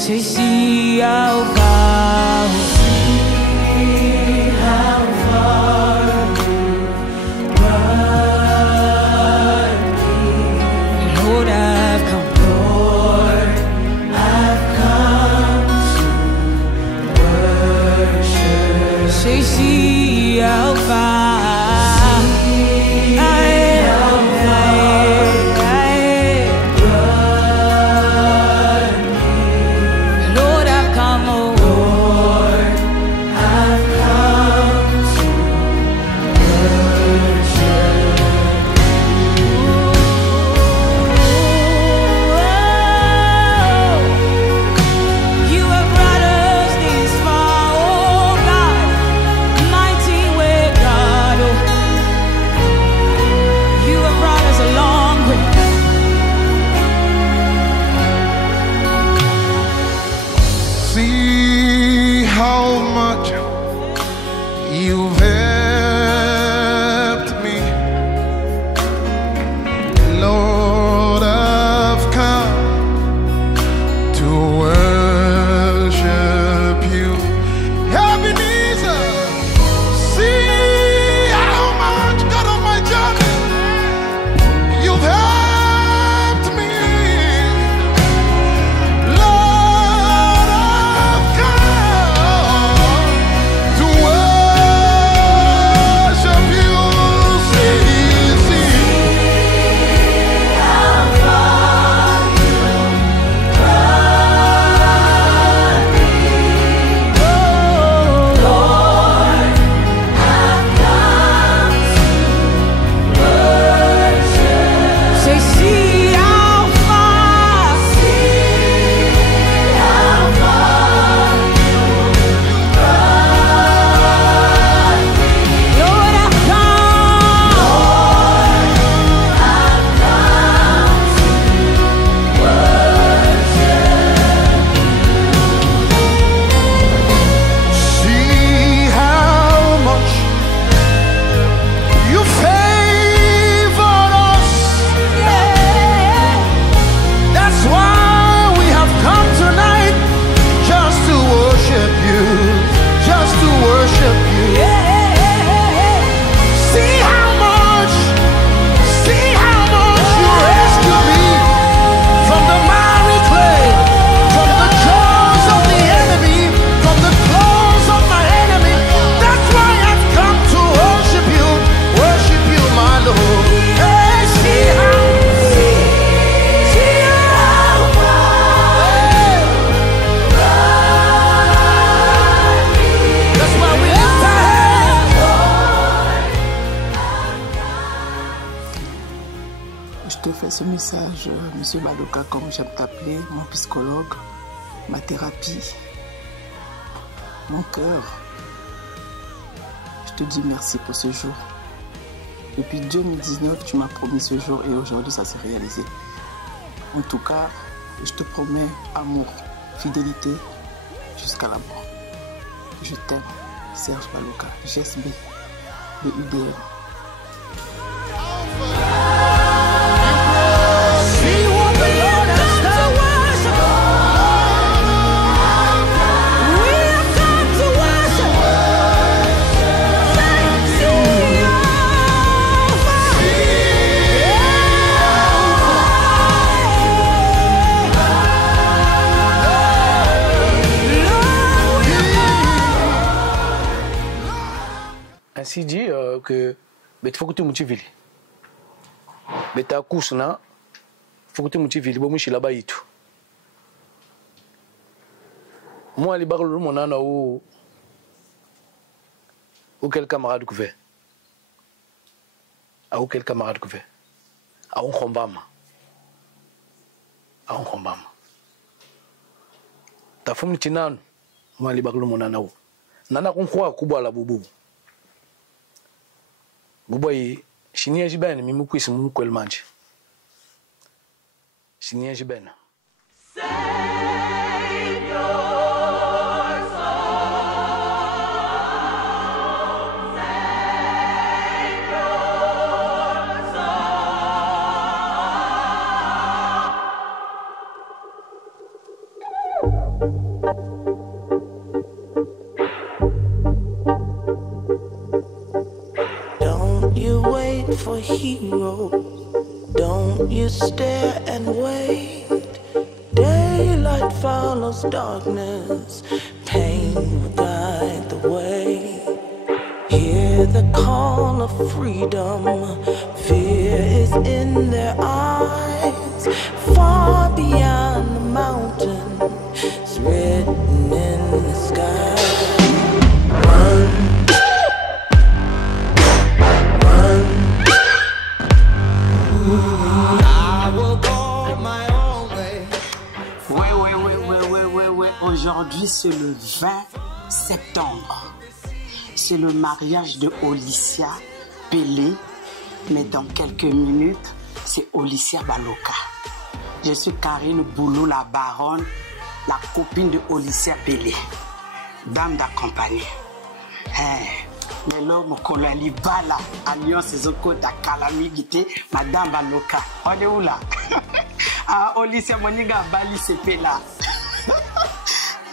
Say, see how far, see how far you've brought me. Lord, I've come. Lord, I've come to worship. Say, see how far. See how much you've helped me, Lord. I've come to worship you. Ebenezer, see how much, God of my journey, you've helped me. Je te fais ce message, Monsieur Baloka, comme j'aime t'appeler, mon psychologue, ma thérapie, mon cœur. Je te dis merci pour ce jour. Depuis 2019, tu m'as promis ce jour et aujourd'hui, ça s'est réalisé. En tout cas, je te promets amour, fidélité jusqu'à la mort. Je t'aime, Serge Baloka, GSB, de UDM. Ainsi dit que il faut que tu motives. Mais ta course là, faut que tu motives. Bon, moi je suis là-bas et tout. Moi les barres mon nana ou quel camarade que fait? Ou quel camarade que fait? À un combat. À un combat. Ta femme tu n'as moi les barres mon nana ou nana qu'on croit kubwa la boubou. Boboy, chinia jibene mimi kwisi mu kwelmanje. Chinia jibene. Save your soul. Save your soul. Don't you wait for heroes. Don't you stare and wait. Daylight follows darkness. Pain will guide the way. Hear the call of freedom. Fear is in their eyes. Far beyond the mountain, it's written in the sky. Aujourd'hui, c'est le 20 septembre. C'est le mariage de Olicia Pelé. Mais dans quelques minutes, c'est Olicia Baloka. Je suis Karine Boulou, la baronne, la copine de Olicia Pelé. Dame d'accompagner. Mais l'homme Kolali Bala, Alliance Zoko da Calamité, Madame Baloka. On est où là? Ah, Olicia Moniga Bali c'est là.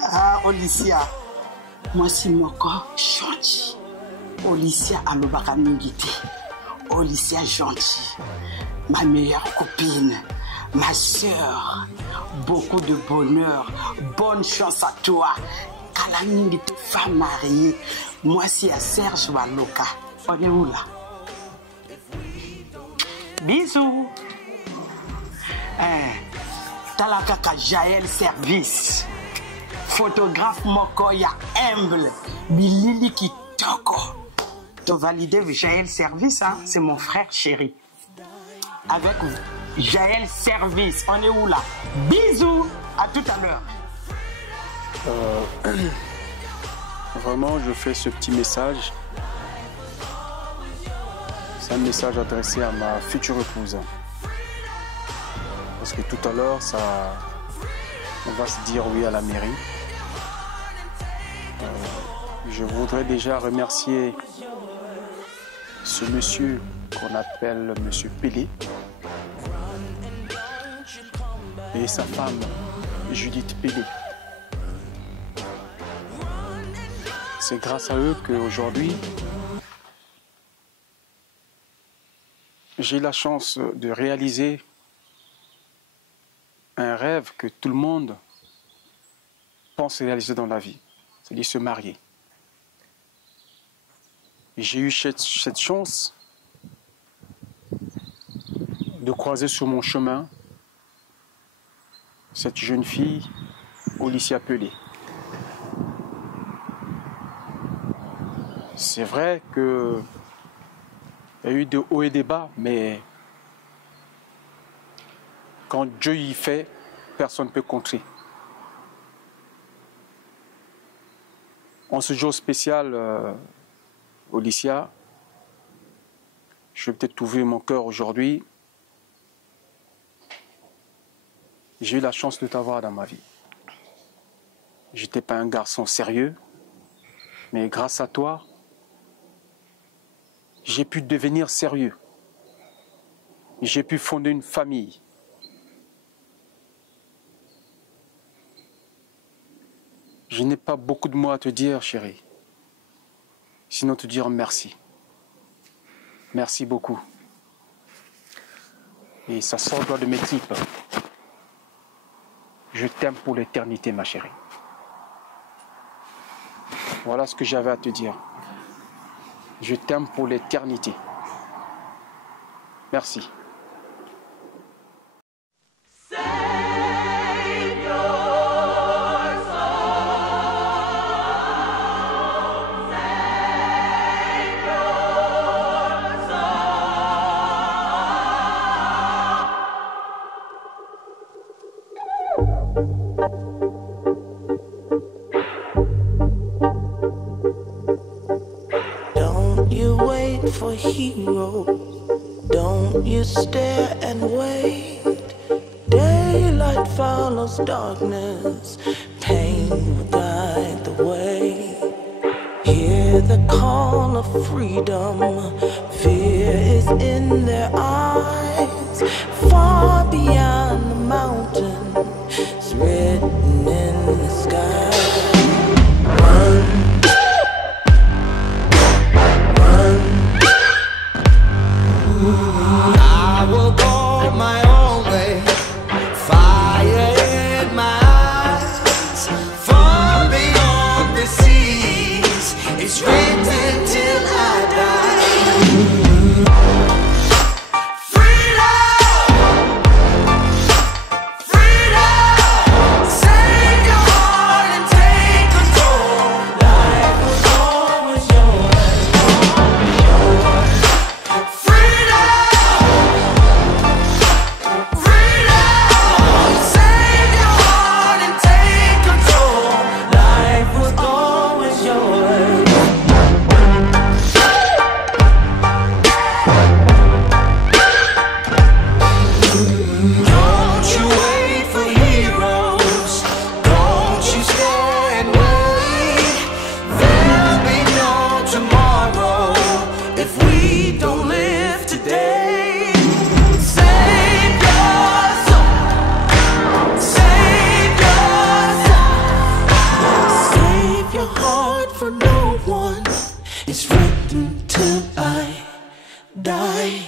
Ah, Olicia, moi c'est mon corps gentil. Olicia Alobaka Mingiti. Olicia gentil. Ma meilleure copine, ma soeur. Beaucoup de bonheur. Bonne chance à toi. Calamingiti, femme mariée. Moi c'est à Serge Baloka. On est où là? Bisous. Talakaka Jaël Service. Photographe Mokoya humble, Bilili Kitoko. Tu as validé Jaël Service, hein? C'est mon frère chéri. Avec Jaël Service, on est où là? Bisous, à tout à l'heure. Vraiment, je fais ce petit message. C'est un message adressé à ma future épouse. Parce que tout à l'heure, on va se dire oui à la mairie. Je voudrais déjà remercier ce monsieur qu'on appelle monsieur Pelé et sa femme Judith Pelé. C'est grâce à eux qu'aujourd'hui, j'ai la chance de réaliser un rêve que tout le monde pense réaliser dans la vie, c'est-à-dire se marier. J'ai eu cette chance de croiser sur mon chemin cette jeune fille, Olicia Pelé. C'est vrai qu'il y a eu de hauts et des bas, mais quand Dieu y fait, personne ne peut contrer. En ce jour spécial, Olicia, je vais peut-être t'ouvrir mon cœur aujourd'hui. J'ai eu la chance de t'avoir dans ma vie. Je n'étais pas un garçon sérieux, mais grâce à toi, j'ai pu devenir sérieux. J'ai pu fonder une famille. Je n'ai pas beaucoup de mots à te dire, chérie. Sinon te dire merci. Merci beaucoup. Et ça sort de mes tripes. Je t'aime pour l'éternité, ma chérie. Voilà ce que j'avais à te dire. Je t'aime pour l'éternité. Merci. For heroes, don't you stare and wait. Daylight follows darkness, pain will guide the way. Hear the call of freedom, fear is in their eyes. Far beyond the mountain, it's written in the sky. It's written till I die.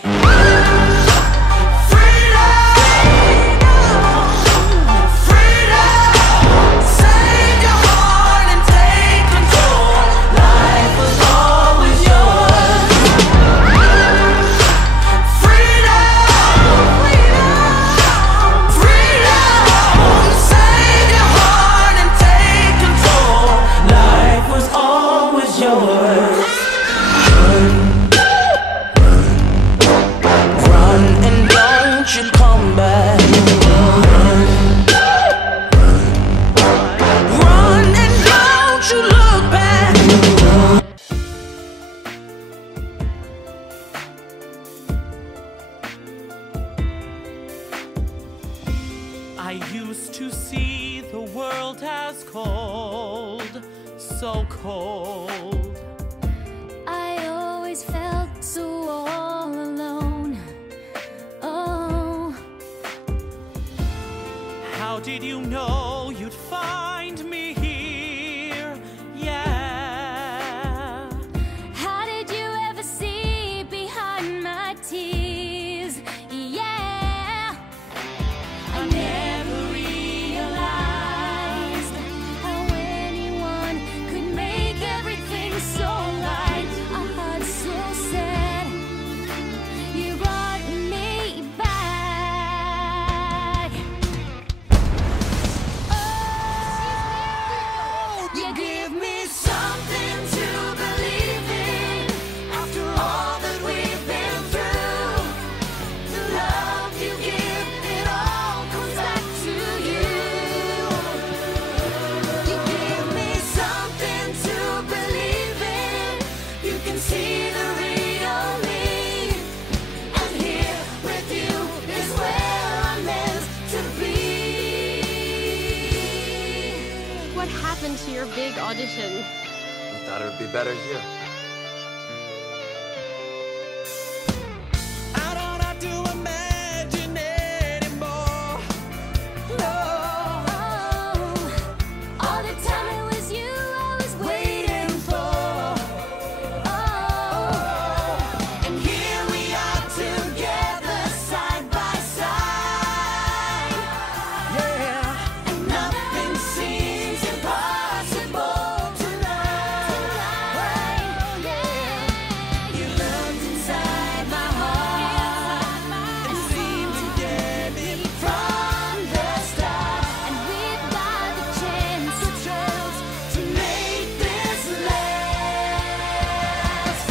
I used to see the world as cold, so cold. I always felt so all alone. Oh, How did you know you'd find me here? Yeah. how did you ever see behind my tears? Yeah, I never realized how anyone could make everything so light. A heart so sad, you brought me back. Oh, you give me something to believe in. After all that we've been through, the love you give, it all comes back to you. You give me something to believe in. You can see the real me, and here with you is where I'm meant to be. What happened to your big audition? We thought it would be better here. I don't have to imagine anymore. No. All the time it was you I was waiting for. Oh, and here we are together side by side. Yeah. And nothing seems impossible tonight. You looked inside my heart and seemed to get it from the start. And we've got the chance to make this last.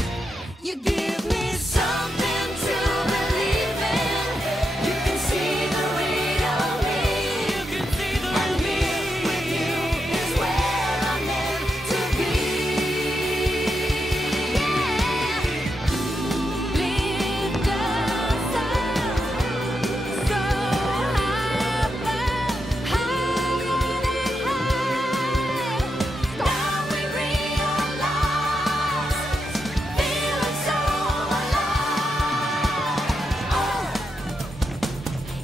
You give me something to believe in. You can see the real me. And here with you is where I'm meant to be. Lift us up so high above, higher than high. Now we realize, feeling so alive. Oh,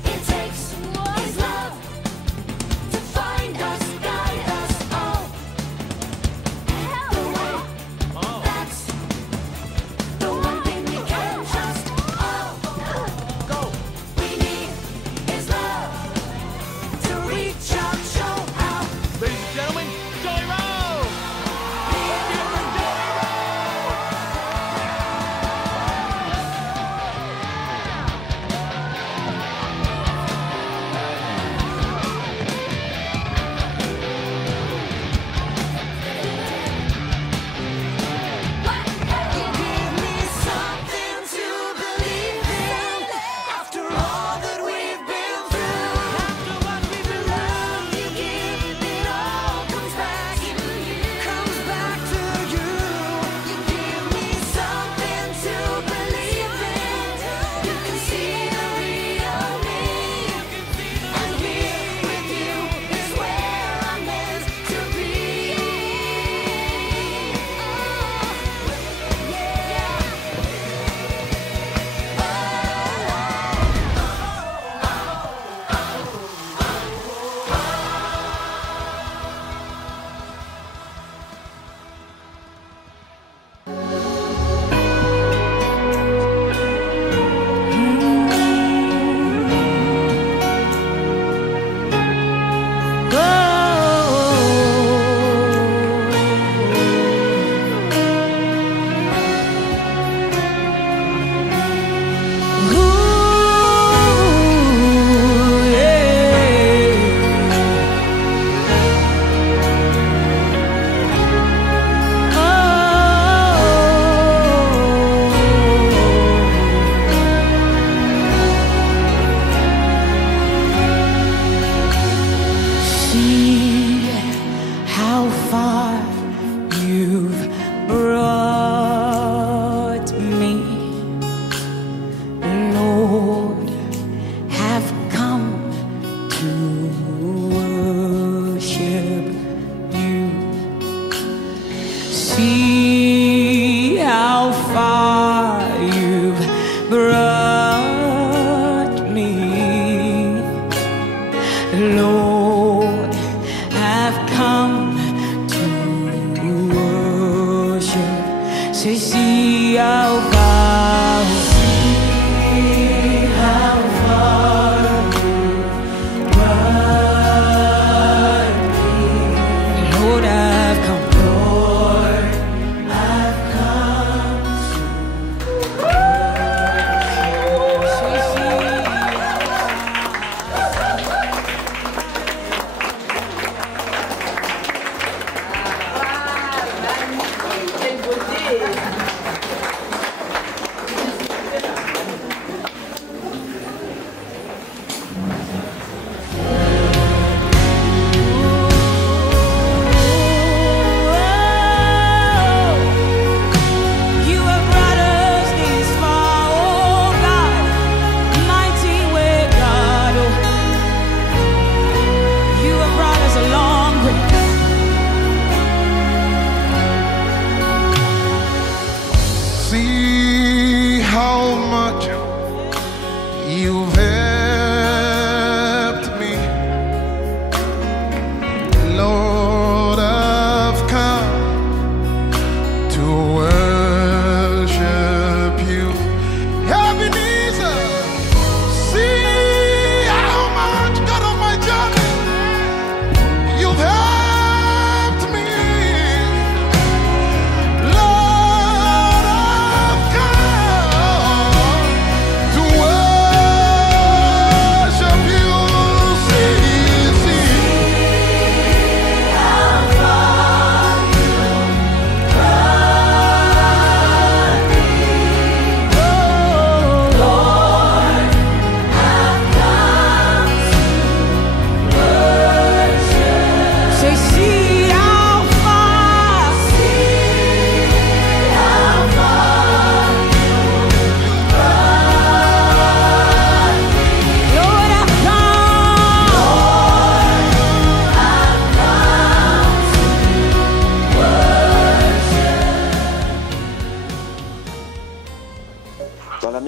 it takes His love to find us, guide us. Oh, the way, that's the one thing we can trust. Oh, we need His love to reach out, show how. Ladies and gentlemen, Joey Rose! You give me something to believe in. After all that we've been through, the love you give, it all comes back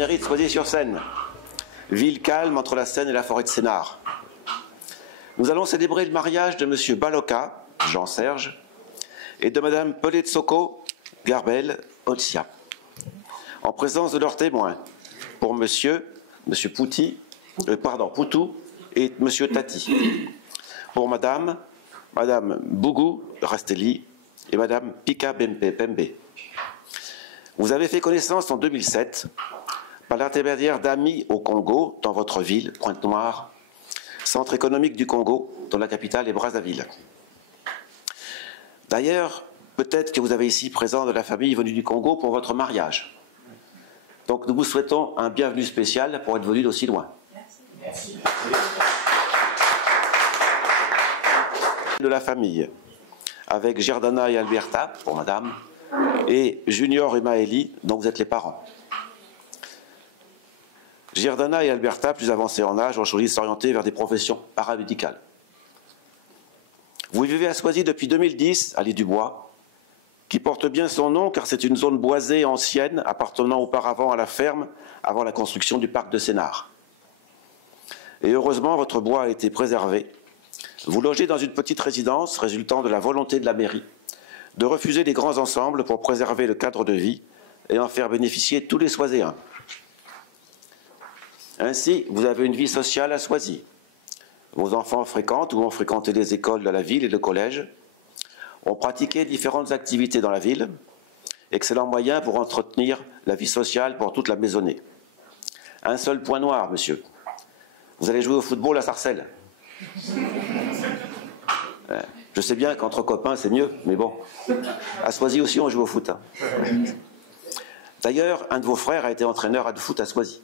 mairie de Soisy-sur-Seine, ville calme entre la Seine et la forêt de Sénart. Nous allons célébrer le mariage de M. Baloka, Jean-Serge, et de Mme Peletsoko, Garbel, Otsia, en présence de leurs témoins, pour M. Poutou et M. Tati, pour Mme Bougou Rastelli et Mme Pika Pembe. Vous avez fait connaissance en 2007 par l'intermédiaire d'amis au Congo, dans votre ville, Pointe-Noire, centre économique du Congo, dont la capitale est Brazzaville. D'ailleurs, peut-être que vous avez ici présent de la famille venue du Congo pour votre mariage. Donc nous vous souhaitons un bienvenu spécial pour être venu d'aussi loin. Merci. De la famille, avec Giordana et Alberta, pour madame, et Junior et Maëlie, dont vous êtes les parents. Giordana et Alberta, plus avancés en âge, ont choisi de s'orienter vers des professions paramédicales. Vous vivez à Soisy depuis 2010, à l'île du Bois, qui porte bien son nom car c'est une zone boisée ancienne appartenant auparavant à la ferme avant la construction du parc de Sénart. Et heureusement, votre bois a été préservé. Vous logez dans une petite résidence résultant de la volonté de la mairie de refuser les grands ensembles pour préserver le cadre de vie et en faire bénéficier tous les Soiséens. Ainsi, vous avez une vie sociale à Soisy. Vos enfants fréquentent ou ont fréquenté les écoles de la ville et le collège, ont pratiqué différentes activités dans la ville, excellent moyen pour entretenir la vie sociale pour toute la maisonnée. Un seul point noir, monsieur. Vous allez jouer au football à Sarcelles. Je sais bien qu'entre copains, c'est mieux, mais bon. À Soisy aussi, on joue au foot. Hein. D'ailleurs, un de vos frères a été entraîneur de foot à Soisy.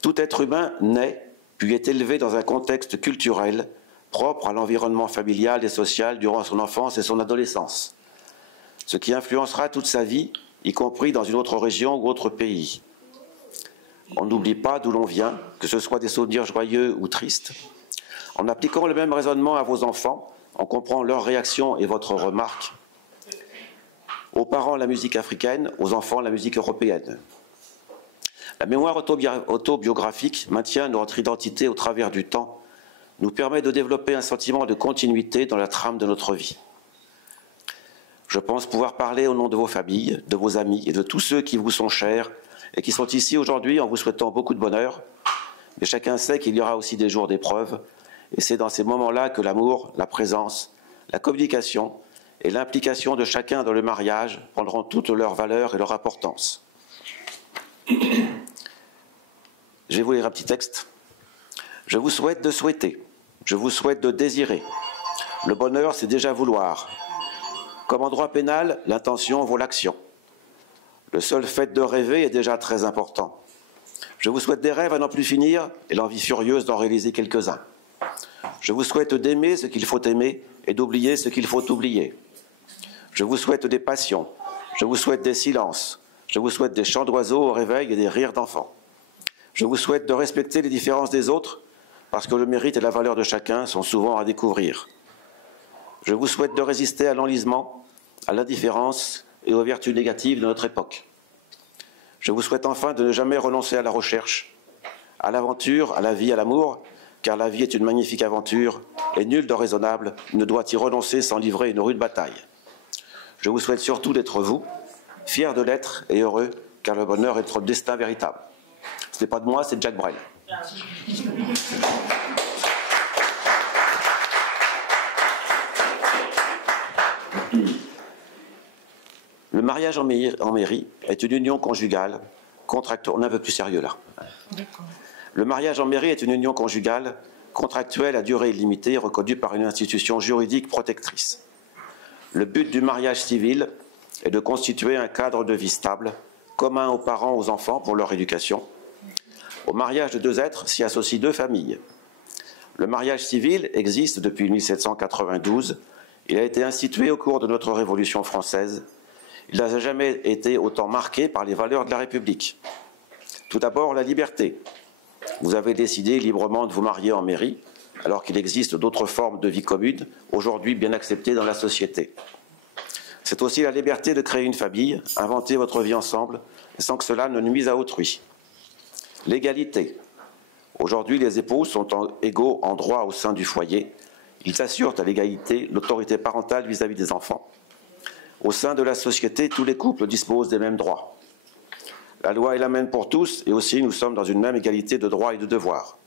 Tout être humain naît, puis est élevé dans un contexte culturel propre à l'environnement familial et social durant son enfance et son adolescence, ce qui influencera toute sa vie, y compris dans une autre région ou autre pays. On n'oublie pas d'où l'on vient, que ce soit des souvenirs joyeux ou tristes. En appliquant le même raisonnement à vos enfants, on comprend leurs réactions et votre remarque. Aux parents, la musique africaine, aux enfants, la musique européenne. La mémoire autobiographique maintient notre identité au travers du temps, nous permet de développer un sentiment de continuité dans la trame de notre vie. Je pense pouvoir parler au nom de vos familles, de vos amis et de tous ceux qui vous sont chers et qui sont ici aujourd'hui en vous souhaitant beaucoup de bonheur. Mais chacun sait qu'il y aura aussi des jours d'épreuve, et c'est dans ces moments-là que l'amour, la présence, la communication et l'implication de chacun dans le mariage prendront toute leur valeur et leur importance. Je vais vous lire un petit texte. Je vous souhaite de souhaiter, je vous souhaite de désirer. Le bonheur, c'est déjà vouloir. Comme en droit pénal, l'intention vaut l'action. Le seul fait de rêver est déjà très important. Je vous souhaite des rêves à n'en plus finir et l'envie furieuse d'en réaliser quelques-uns. Je vous souhaite d'aimer ce qu'il faut aimer et d'oublier ce qu'il faut oublier. Je vous souhaite des passions, je vous souhaite des silences, je vous souhaite des chants d'oiseaux au réveil et des rires d'enfants. Je vous souhaite de respecter les différences des autres parce que le mérite et la valeur de chacun sont souvent à découvrir. Je vous souhaite de résister à l'enlisement, à l'indifférence et aux vertus négatives de notre époque. Je vous souhaite enfin de ne jamais renoncer à la recherche, à l'aventure, à la vie, à l'amour, car la vie est une magnifique aventure et nul de raisonnable ne doit y renoncer sans livrer une rude bataille. Je vous souhaite surtout d'être vous, fiers de l'être et heureux, car le bonheur est votre destin véritable. Ce n'est pas de moi, c'est de Jacques Brel. Le mariage en mairie est une union conjugale contractuelle. On est un peu plus sérieux là. Le mariage en mairie est une union conjugale contractuelle à durée illimitée reconnue par une institution juridique protectrice. Le but du mariage civil est de constituer un cadre de vie stable, commun aux parents, aux enfants pour leur éducation. Au mariage de deux êtres s'y associent deux familles. Le mariage civil existe depuis 1792. Il a été institué au cours de notre Révolution française. Il n'a jamais été autant marqué par les valeurs de la République. Tout d'abord, la liberté. Vous avez décidé librement de vous marier en mairie, alors qu'il existe d'autres formes de vie commune, aujourd'hui bien acceptées dans la société. C'est aussi la liberté de créer une famille, inventer votre vie ensemble, et sans que cela ne nuise à autrui. L'égalité. Aujourd'hui, les époux sont égaux en droit au sein du foyer. Ils assurent à l'égalité l'autorité parentale vis-à-vis des enfants. Au sein de la société, tous les couples disposent des mêmes droits. La loi est la même pour tous et aussi nous sommes dans une même égalité de droits et de devoirs.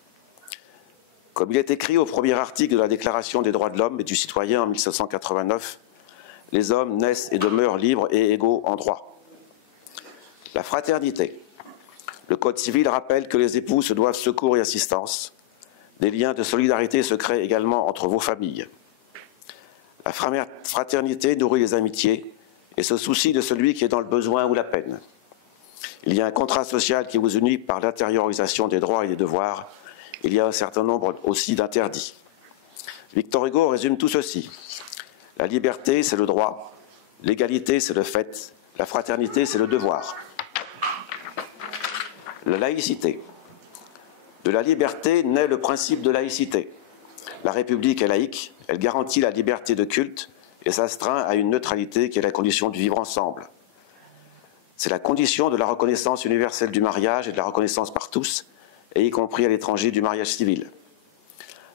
Comme il est écrit au premier article de la Déclaration des droits de l'homme et du citoyen en 1789, les hommes naissent et demeurent libres et égaux en droit. La fraternité. Le Code civil rappelle que les époux se doivent secours et assistance. Des liens de solidarité se créent également entre vos familles. La fraternité nourrit les amitiés et se soucie de celui qui est dans le besoin ou la peine. Il y a un contrat social qui vous unit par l'intériorisation des droits et des devoirs. Il y a un certain nombre aussi d'interdits. Victor Hugo résume tout ceci. La liberté, c'est le droit. L'égalité, c'est le fait. La fraternité, c'est le devoir. La laïcité. De la liberté naît le principe de laïcité. La République est laïque, elle garantit la liberté de culte et s'astreint à une neutralité qui est la condition du vivre ensemble. C'est la condition de la reconnaissance universelle du mariage et de la reconnaissance par tous, et y compris à l'étranger du mariage civil.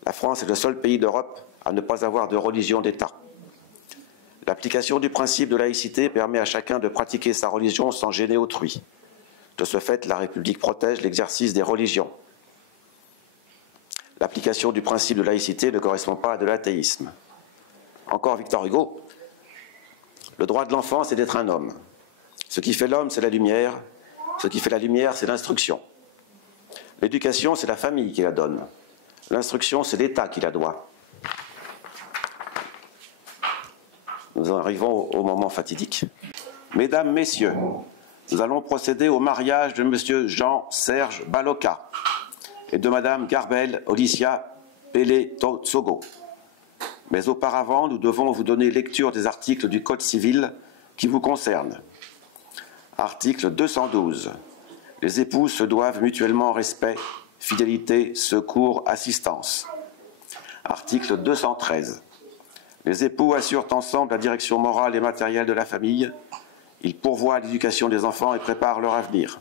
La France est le seul pays d'Europe à ne pas avoir de religion d'État. L'application du principe de laïcité permet à chacun de pratiquer sa religion sans gêner autrui. De ce fait, la République protège l'exercice des religions. L'application du principe de laïcité ne correspond pas à de l'athéisme. Encore Victor Hugo, le droit de l'enfant, c'est d'être un homme. Ce qui fait l'homme, c'est la lumière. Ce qui fait la lumière, c'est l'instruction. L'éducation, c'est la famille qui la donne. L'instruction, c'est l'État qui la doit. Nous arrivons au moment fatidique. Mesdames, Messieurs, nous allons procéder au mariage de M. Jean-Serge Baloka et de Mme Garbel Olicia Pele-Tsogo. Mais auparavant, nous devons vous donner lecture des articles du Code civil qui vous concernent. Article 212. Les époux se doivent mutuellement respect, fidélité, secours, assistance. Article 213. Les époux assurent ensemble la direction morale et matérielle de la famille. Ils pourvoient à l'éducation des enfants et préparent leur avenir.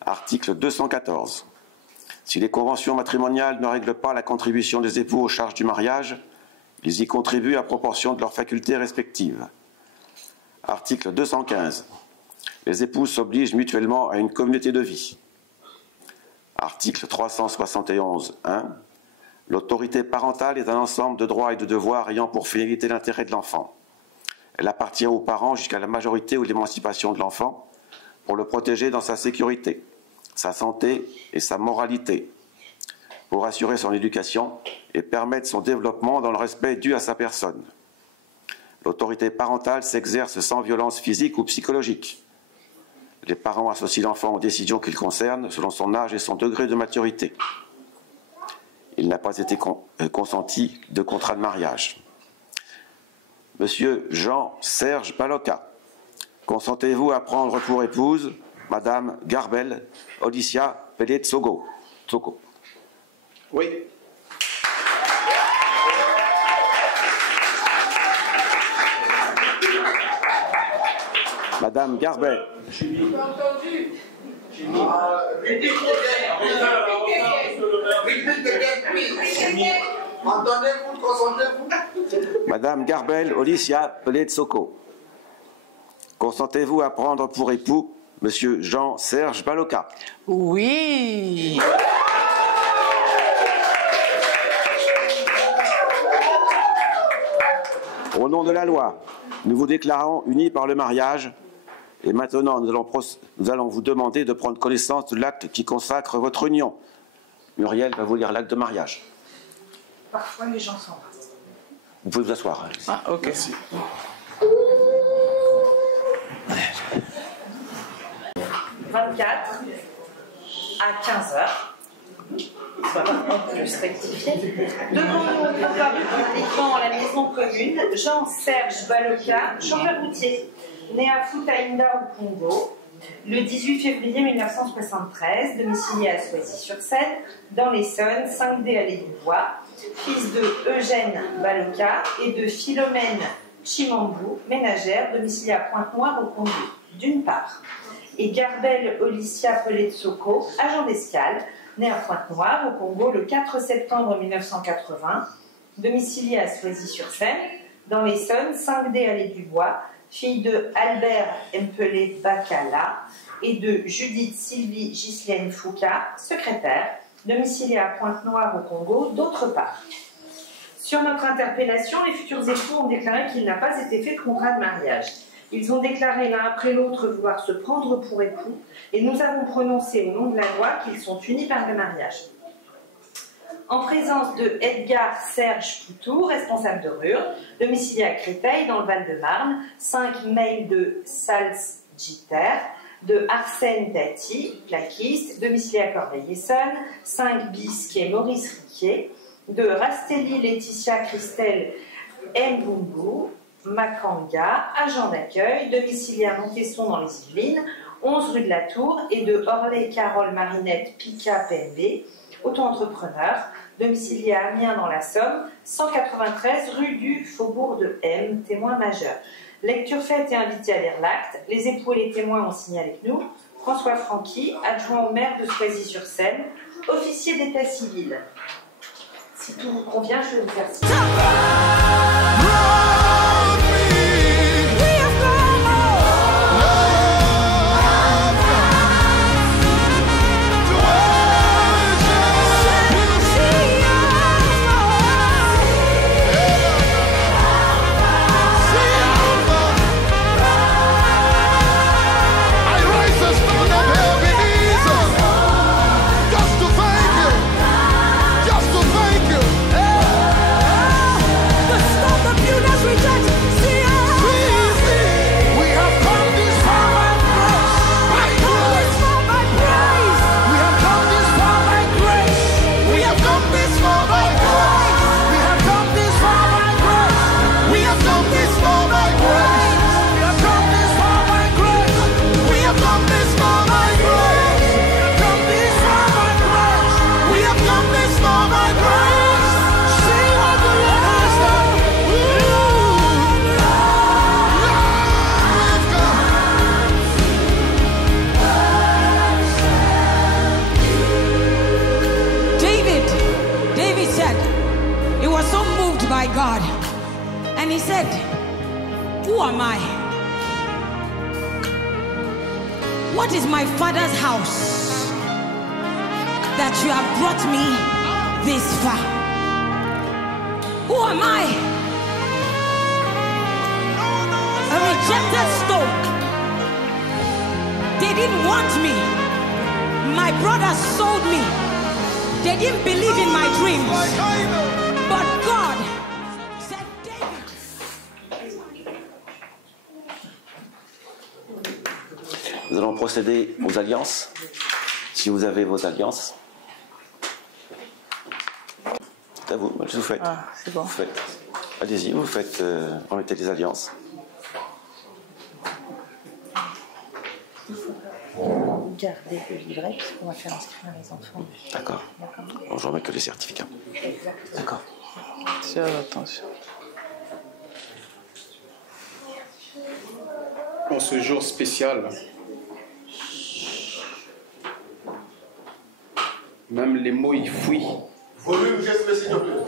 Article 214. Si les conventions matrimoniales ne règlent pas la contribution des époux aux charges du mariage, ils y contribuent à proportion de leurs facultés respectives. Article 215. Les époux s'obligent mutuellement à une communauté de vie. Article 371.1. L'autorité parentale est un ensemble de droits et de devoirs ayant pour finalité l'intérêt de l'enfant. Elle appartient aux parents jusqu'à la majorité ou l'émancipation de l'enfant pour le protéger dans sa sécurité, sa santé et sa moralité, pour assurer son éducation et permettre son développement dans le respect dû à sa personne. L'autorité parentale s'exerce sans violence physique ou psychologique. Les parents associent l'enfant aux décisions qu'il concerne selon son âge et son degré de maturité. Il n'a pas été consenti de contrat de mariage. Monsieur Jean-Serge Baloka, consentez-vous à prendre pour épouse Madame Garbel Olicia Pele-Tsogo? Oui. Madame Garbel. Je n'ai pas entendu. Entendez-vous, consentez-vous. Madame Garbel Olicia Pele-Tsogo, consentez-vous à prendre pour époux Monsieur Jean-Serge Baloka? Oui. Au nom de la loi, nous vous déclarons unis par le mariage. Et maintenant, nous allons vous demander de prendre connaissance de l'acte qui consacre votre union. Muriel va vous lire l'acte de mariage. Parfois, les gens s'en vont. Vous pouvez vous asseoir. Ah, ok. Merci. 24 à 15h. Par plus rectifié. Devant nous, publiquement la maison commune, Jean-Serge Baloka, chauffeur routier, né à Futaïnda au Congo, le 18 février 1973, domicilié à Soisy-sur-Seine, dans l'Essonne, 5D allée du Bois, fils de Eugène Baloka et de Philomène Chimambou, ménagère, domiciliée à Pointe-Noire au Congo. d'une part, et Garbel Olicia Peletsoko, agent d'escale, né à Pointe-Noire, au Congo, le 4 septembre 1980, domicilié à Soisy-sur-Seine, dans l'Essonne, 5D Allée du Bois, fille de Albert Mpelé Bakala et de Judith Sylvie Ghislaine Fouca, secrétaire, domiciliée à Pointe-Noire, au Congo, d'autre part. Sur notre interpellation, les futurs époux ont déclaré qu'il n'a pas été fait de contrat de mariage. Ils ont déclaré l'un après l'autre vouloir se prendre pour époux et nous avons prononcé au nom de la loi qu'ils sont unis par le mariage. En présence de Edgar Serge Poutou, responsable de Rure, domicilié à Créteil dans le Val-de-Marne, 5 mails de Salzgitter, de Arsène Tati, plaquiste, domicilié à Corbeil-Essonnes, 5 bis quai Maurice Riquier, de Rastelli Laetitia Christelle Mbungu, Makanga, agent d'accueil, domicilié à Montesson dans les Yvelines, 11 rue de la Tour, et de Orlé Carole Marinette Pica PMB, auto-entrepreneur, domicilié à Amiens dans la Somme, 193 rue du Faubourg de M, témoin majeur. Lecture faite et invité à lire l'acte. Les époux et les témoins ont signé avec nous. François Franqui, adjoint au maire de Soisy-sur-Seine, officier d'état civil. Si tout vous convient, je vais vous faire signer. God, and he said, who am I? What is my father's house that you have brought me this far? Who am I? A rejected stone. They didn't want me. My brothers sold me. They didn't believe in my dreams. But God said, David. Nous allons procéder aux alliances. Si vous avez vos alliances. C'est à vous, vous faites. Ah, c'est bon. Vous faites. Allez-y, vous faites, remettez les alliances. Gardez le livret, puisqu'on va faire inscrire les enfants. D'accord. Bon, je remets que les certificats. D'accord. Attention. En ce jour spécial, même les mots y fuient. Volume, geste, s'il te plaît.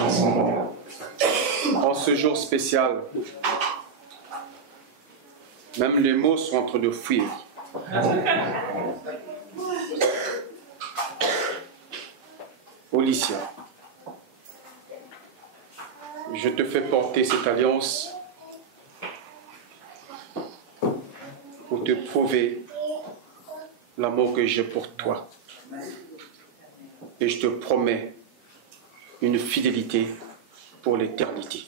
Merci. En ce jour spécial, même les mots sont en train de fuir. Olicia, je te fais porter cette alliance pour te prouver l'amour que j'ai pour toi. Et je te promets une fidélité pour l'éternité.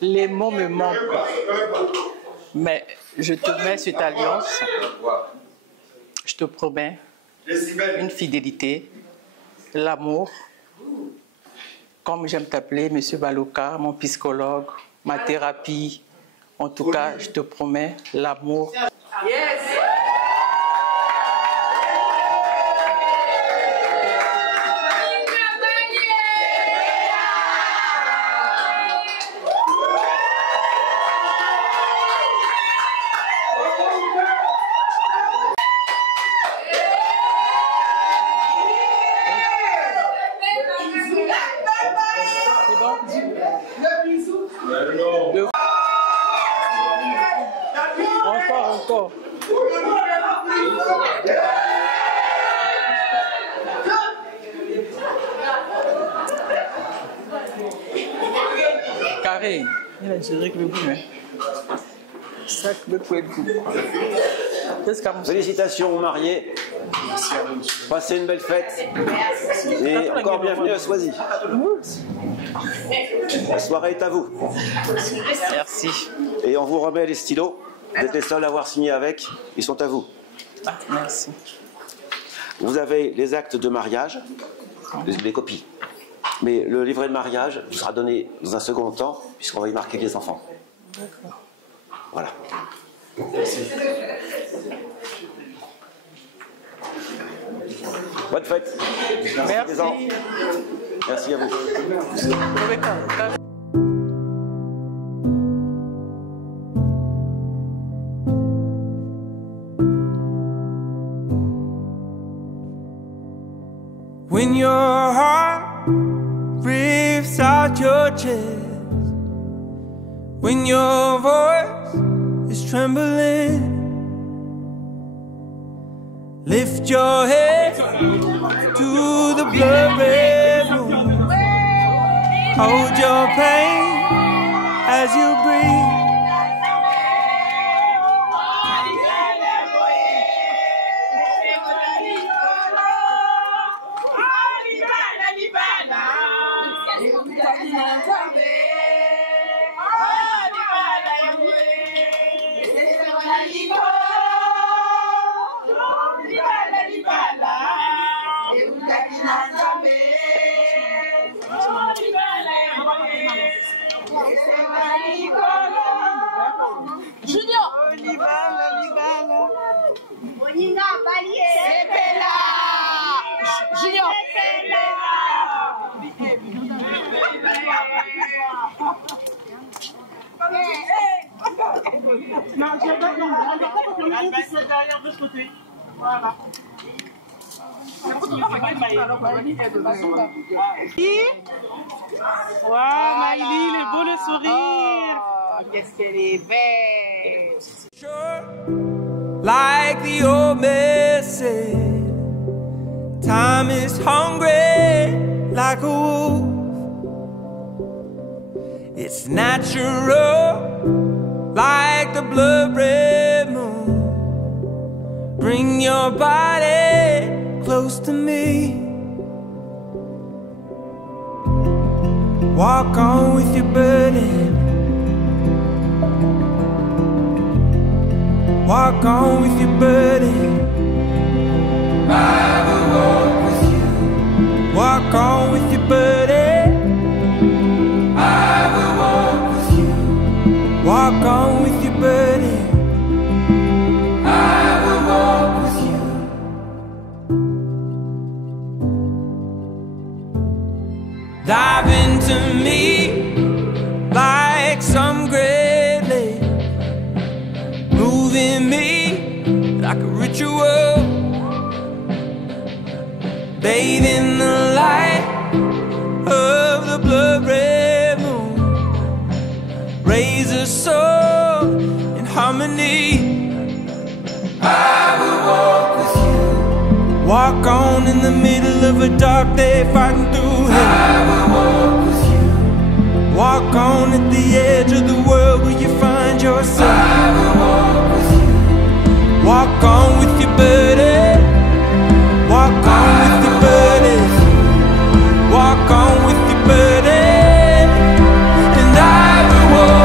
Les mots me manquent. Mais je te mets cette alliance. Je te promets une fidélité, l'amour. Comme j'aime t'appeler, Monsieur Baloka, mon psychologue, ma thérapie. En tout cas, je te promets l'amour. Yes. Encore. Carré, il a géré que le goût, mais ça que le goût. Félicitations aux mariés. Passez une belle fête. Et encore bienvenue à Soisy. La soirée est à vous. Merci. Et on vous remet les stylos. Vous êtes les seuls à avoir signé avec. Ils sont à vous. Ah, merci. Vous avez les actes de mariage, les copies. Mais le livret de mariage vous sera donné dans un second temps, puisqu'on va y marquer les enfants. D'accord. Voilà. Bonne fête. Merci. Merci à vous. When your heart rips out your chest, when your voice is trembling, lift your head to the blood-red moon. Hold your pain as you breathe. Junior. Junior. Non, je vais pas derrière de l'autre côté. Voilà. Waouh, Maïli, il est beau le sourire. Qu'est-ce qu'elle est belle. Like the old man said, time is hungry like a wolf. It's natural like the blood-red moon. Bring your body close to me. Walk on with your burden. Walk on with your burden. I will walk with you. Walk on with your burden. I will walk with you. Walk on with your burden. I will walk with you. Dive into me like some great lake, moving me like a ritual. Bathe in the light of the blood-red moon. Raise a soul in harmony. I will walk with you. Walk on in the middle of a dark day, fighting through hell. I will walk with you. Walk on at the edge of the world where you find yourself. I will walk with you. Walk on with your burden. Walk on with your burden. Walk on with your burden. And I will walk.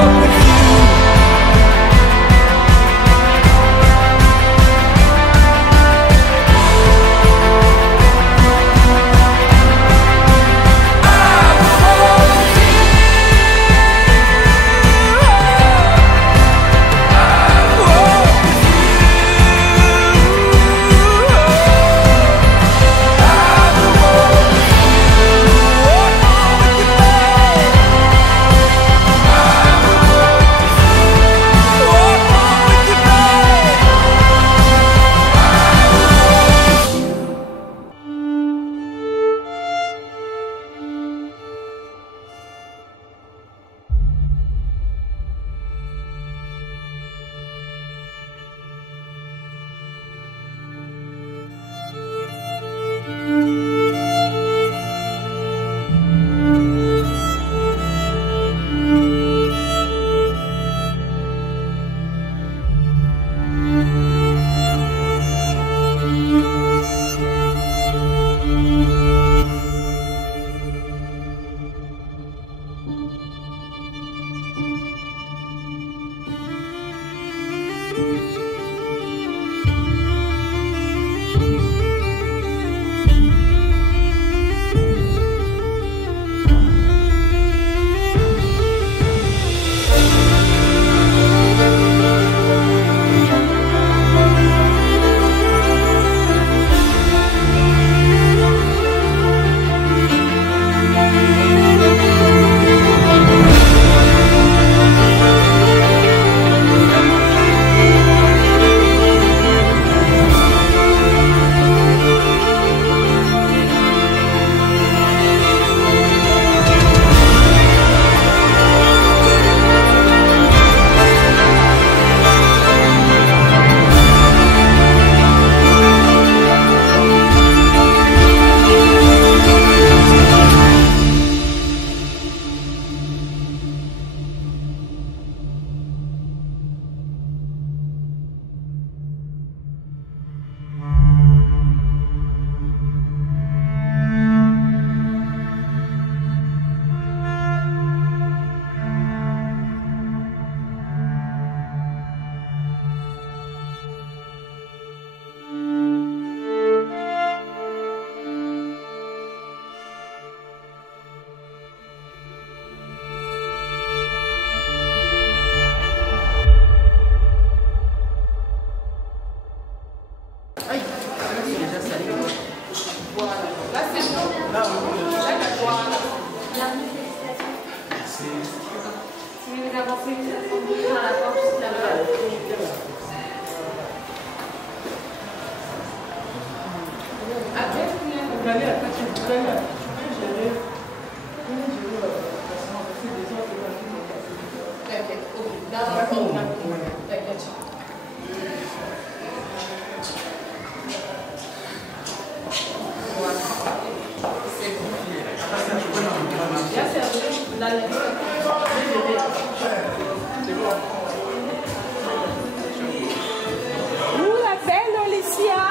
Où la belle Olicia?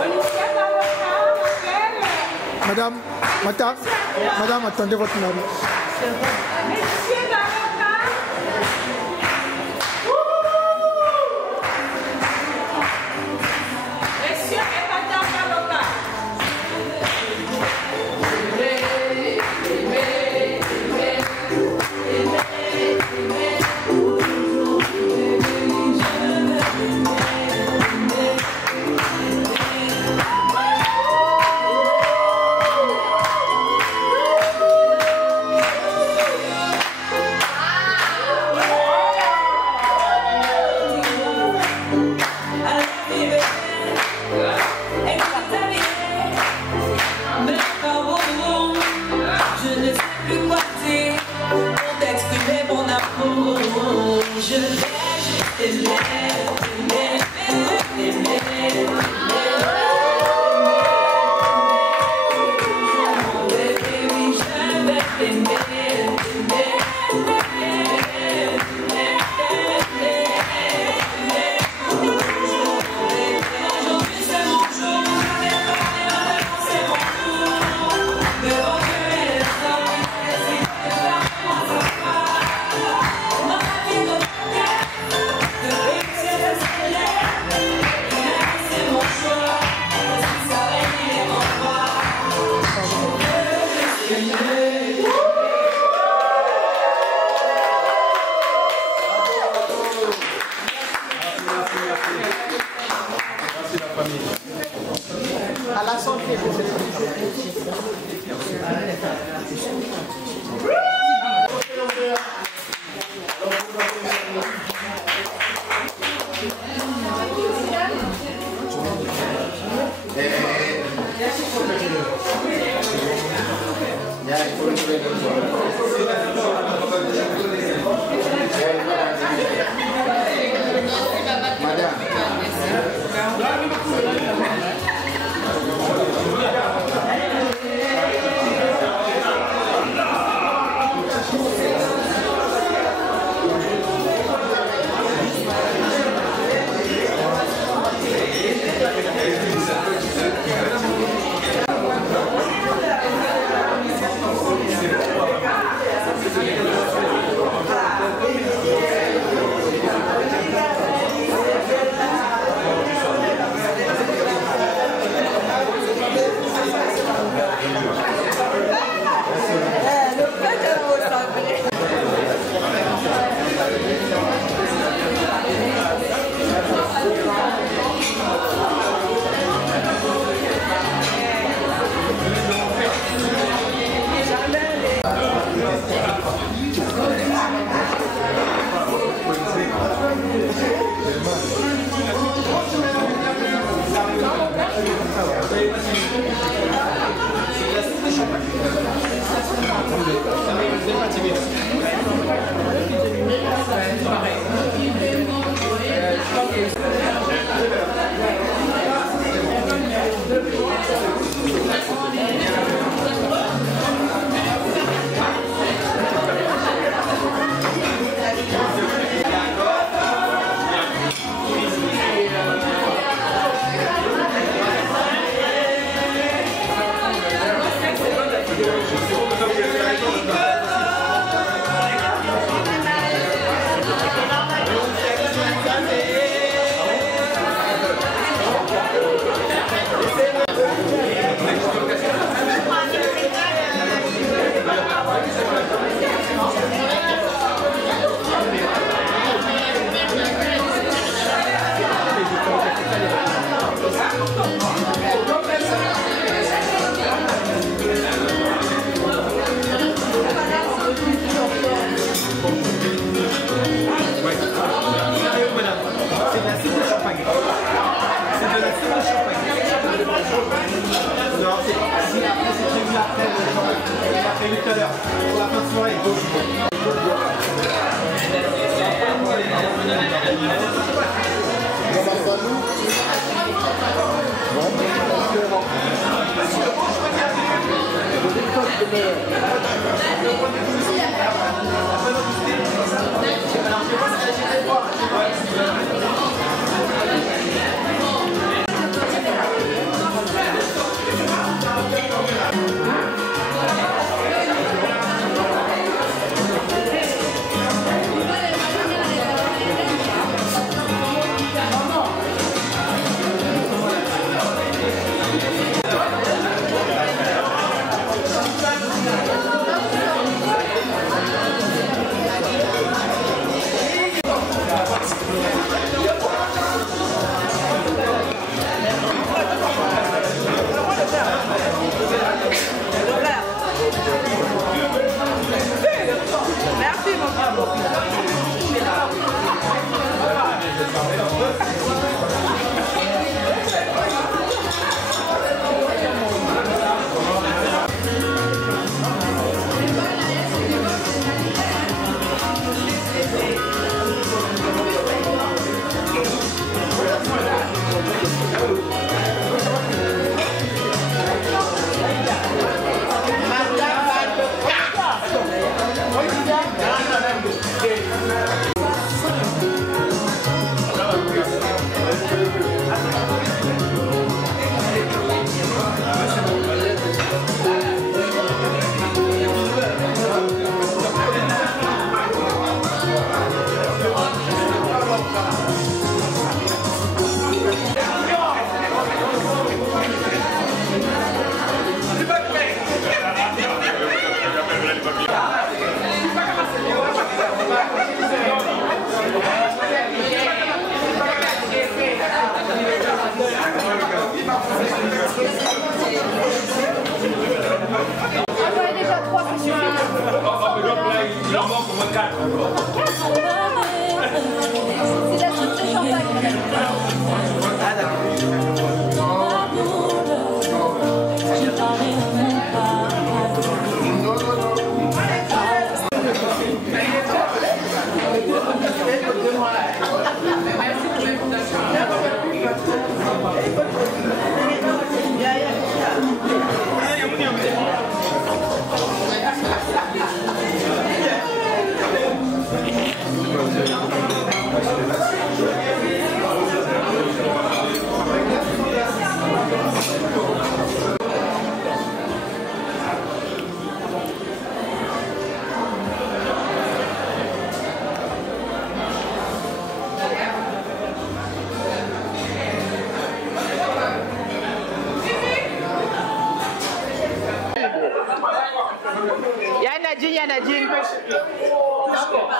Olicia Baloka, la belle. Madame, attendez votre mari. Monsieur Baloka. Monsieur et Madame Baloka. Je ne sais plus quoi dire pour t'exprimer mon amour. Je vais juste t'aimer, mon bébé, oui, je vais t'aimer. Aujourd'hui c'est mon jour, j'avais parlé en avant, c'est mon tour. Devant Dieu et les hommes, si tu veux pas moi ça va. Dans ma vie, dans mon cœur, de réussir de s'élever. C'est mon choix, si ça règne les remparts. Je veux t'aimer. À la santé.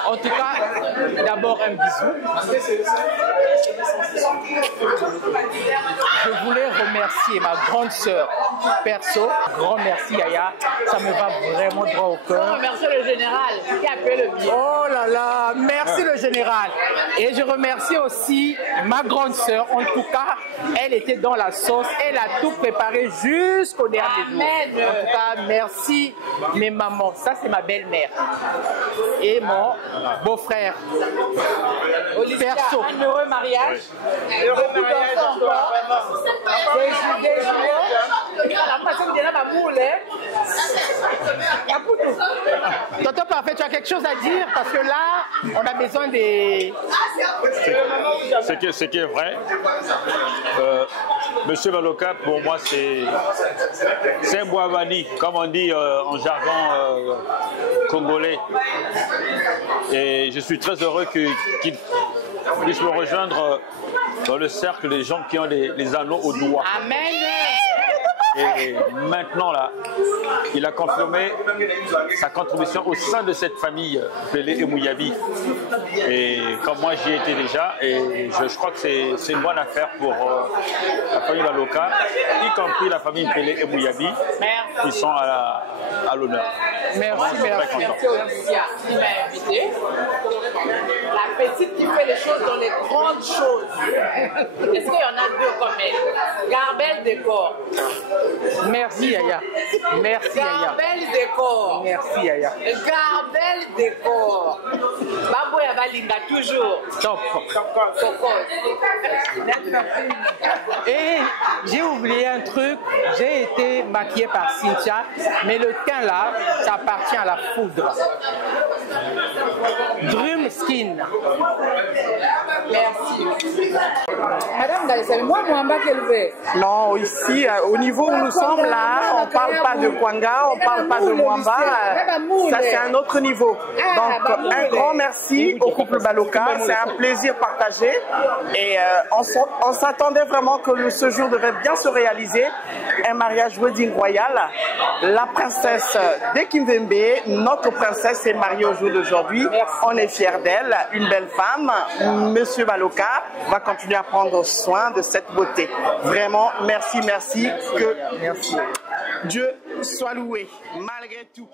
En tout cas, d'abord un bisou. Je voulais remercier ma grande sœur perso. Grand merci Yaya, ça me va vraiment droit au cœur. Remercie le général qui a fait le bien. Oh là là, merci le général. Et je remercie aussi ma grande sœur. En tout cas, elle était dans la sauce. Elle a tout préparé jusqu'au dernier jour. En tout cas, merci mes mamans. Ça, c'est ma belle-mère. Et mon beau-frère. Perso. Un heureux mariage. Heureux mariage à toi. Tonton Parfait, tu as quelque chose à dire? Parce que là, on a besoin des... Ce qui est vrai, Monsieur Baloka, pour moi, c'est un boavani, comme on dit en jargon congolais. Et je suis très heureux qu'il puisse me rejoindre dans le cercle des gens qui ont les anneaux au doigt. Amen. Et maintenant, là, il a confirmé sa contribution au sein de cette famille Pelé et Mouyabi. Et comme moi, j'y étais déjà, et je crois que c'est une bonne affaire pour la famille Baloka, y compris la famille Pelé et Mouyabi, qui sont à l'honneur. Merci, merci. Merci Olivia qui m'a invité. La petite qui fait les choses dans les grandes choses. Est-ce qu'il y en a deux comme elle? Garbel décor. Merci Yaya. Merci Yaya. Garbel décor. Merci Yaya. Garbel décor. Babo ya balinga toujours. Top. Et j'ai oublié un truc, j'ai été maquillée par Cynthia, mais le teint là, ça appartient à la foudre. Drum Skin. Merci. Madame Galissa, moi, qu'elle veut. Non, ici, au niveau où nous sommes là, on ne parle pas de Kwanga, on ne parle pas de Mwamba. Ça, c'est un autre niveau. Donc, un grand merci au couple Baloka. C'est un plaisir partagé. Et on s'attendait vraiment que ce jour devait bien se réaliser. Un mariage wedding royal. La princesse de Kimvembe, notre princesse, est mariée au jour d'aujourd'hui. On est fiers d'elle. Une belle femme. Monsieur Baloka va continuer à prendre soin de cette beauté. Vraiment, merci, merci. Que Dieu soit loué, malgré tout.